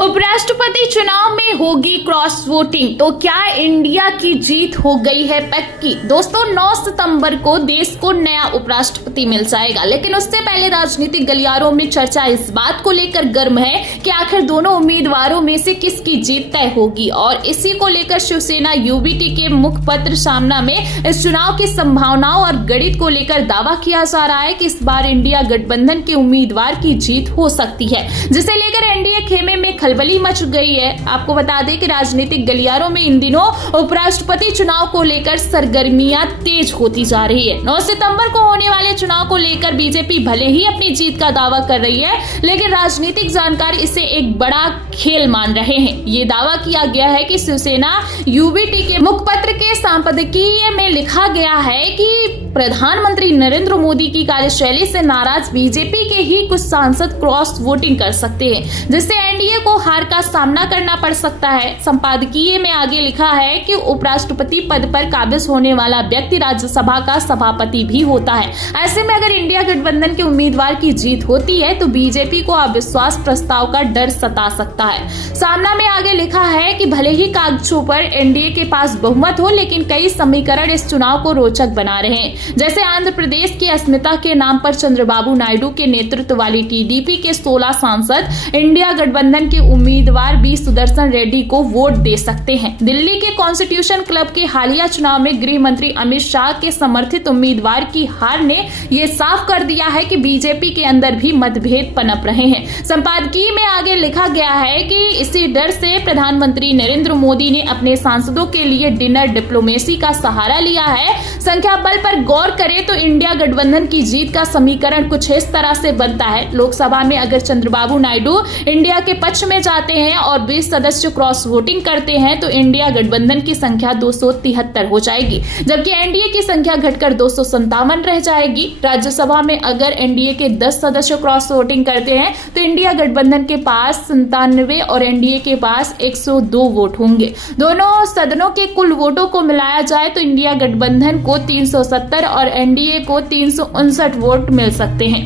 उपराष्ट्रपति चुनाव में होगी क्रॉस वोटिंग, तो क्या इंडिया की जीत हो गई है पक्की। दोस्तों 9 सितंबर को देश को नया उपराष्ट्रपति मिल जाएगा, लेकिन उससे पहले राजनीतिक गलियारों में चर्चा इस बात को लेकर गर्म है कि आखिर दोनों उम्मीदवारों में से किसकी जीत तय होगी। और इसी को लेकर शिवसेना यूबीटी के मुखपत्र सामना में इस चुनाव की संभावनाओं और गणित को लेकर दावा किया जा रहा है कि इस बार इंडिया गठबंधन के उम्मीदवार की जीत हो सकती है, जिसे लेकर एनडीए खेमे में खलबली मच गई है। आपको बता दें कि राजनीतिक गलियारों में इन दिनों उपराष्ट्रपति चुनाव को लेकर सरगर्मियां तेज होती जा रही है। 9 सितंबर को होने वाले चुनाव को लेकर बीजेपी भले ही अपनी जीत का दावा कर रही है, लेकिन राजनीतिक जानकार इसे एक बड़ा खेल मान रहे हैं। ये दावा किया गया है कि शिवसेना यूबीटी के मुखपत्र के संपादकीय में लिखा गया है कि प्रधानमंत्री नरेंद्र मोदी की कार्यशैली से नाराज बीजेपी के ही कुछ सांसद क्रॉस वोटिंग कर सकते हैं, जिससे एनडीए को हार का सामना करना पड़ सकता है। संपादकीय में आगे लिखा है कि उपराष्ट्रपति पद पर काबिज होने वाला व्यक्ति राज्यसभा का सभापति भी होता है। ऐसे में अगर इंडिया गठबंधन के उम्मीदवार की जीत होती है तो बीजेपी को अविश्वास प्रस्ताव का डर सता सकता है। सामना में आगे लिखा है कि भले ही कागजों पर एनडीए के पास बहुमत हो, लेकिन कई समीकरण इस चुनाव को रोचक बना रहे हैं। जैसे आंध्र प्रदेश की अस्मिता के नाम पर चंद्रबाबू नायडू के नेतृत्व वाली टीडीपी के 16 सांसद इंडिया गठबंधन के उम्मीदवार बी सुदर्शन रेड्डी को वोट दे सकते हैं। दिल्ली के कॉन्स्टिट्यूशन क्लब के हालिया चुनाव में गृह मंत्री अमित शाह के समर्थित उम्मीदवार की हार ने यह साफ कर दिया है कि बीजेपी के अंदर भी मतभेद पनप रहे हैं। संपादकीय में आगे लिखा गया है कि इसी डर से प्रधानमंत्री नरेंद्र मोदी ने अपने सांसदों के लिए डिनर डिप्लोमेसी का सहारा लिया है। संख्या बल पर गौर करें तो इंडिया गठबंधन की जीत का समीकरण कुछ इस तरह से बनता है। लोकसभा में अगर चंद्रबाबू नायडू इंडिया के पक्ष में जाते हैं और 20 सदस्य क्रॉस वोटिंग करते हैं तो इंडिया गठबंधन की संख्या 273 हो जाएगी, जबकि एनडीए की संख्या घटकर 257 रह जाएगी। राज्यसभा में अगर एनडीए के 10 सदस्य क्रॉस वोटिंग करते हैं तो इंडिया गठबंधन के पास 97 और एनडीए के पास 102 वोट होंगे। दोनों सदनों के कुल वोटों को मिलाया जाए तो इंडिया गठबंधन को 370 और एनडीए को 359 वोट मिल सकते हैं,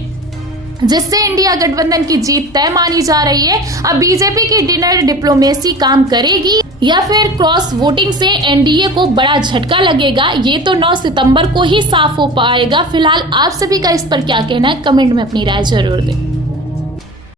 जिससे इंडिया गठबंधन की जीत तय मानी जा रही है। अब बीजेपी की डिनर डिप्लोमेसी काम करेगी या फिर क्रॉस वोटिंग से एनडीए को बड़ा झटका लगेगा, ये तो 9 सितंबर को ही साफ हो पाएगा। फिलहाल आप सभी का इस पर क्या कहना है, कमेंट में अपनी राय जरूर दें।